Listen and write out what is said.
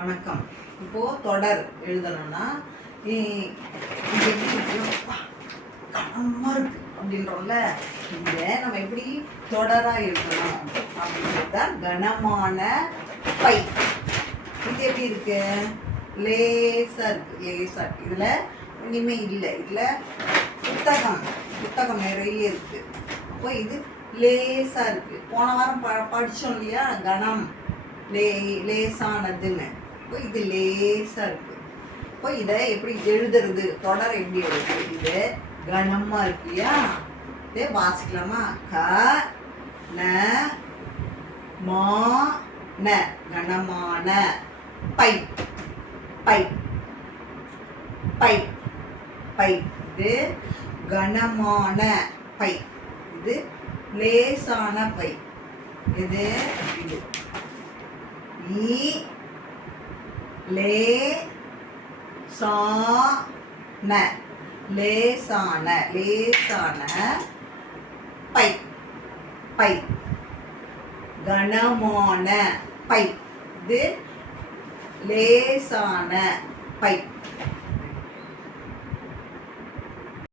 வணக்கம். இப்போது தொடர் எழுதணும்னா கனமாக எப்படி இருக்கு? அப்படின்றோம்ல. இதை நம்ம எப்படி தொடராக எழுதணும் அப்படின்றது தான் கனமான பை. இது எப்படி இருக்கு? லேசாக இருக்குது லேசாக இதில் இதுல இல்லை. இதில் புத்தகம். புத்தகம் நிறைய இருக்கு. அப்போ இது லேசாக இருக்குது போன வாரம் ப படிச்சோம் இல்லையா? கணம். லே லேசானதுன்னு. இப்போ இது லேசாக இருக்கு. இப்போ இதை எப்படி எழுதுறது? தொடர் எப்படி எழுது? இது கனமாக இருக்கியா? இதே வாசிக்கலாமா? க ந மா ந. கனமான பை. பை. பை. பை. இது கனமான பை. இது லேசான பை. இது இது. ஈ லே சா ந. லேசான லேசான பை. பை. கனமான பை. இது லேசான பை.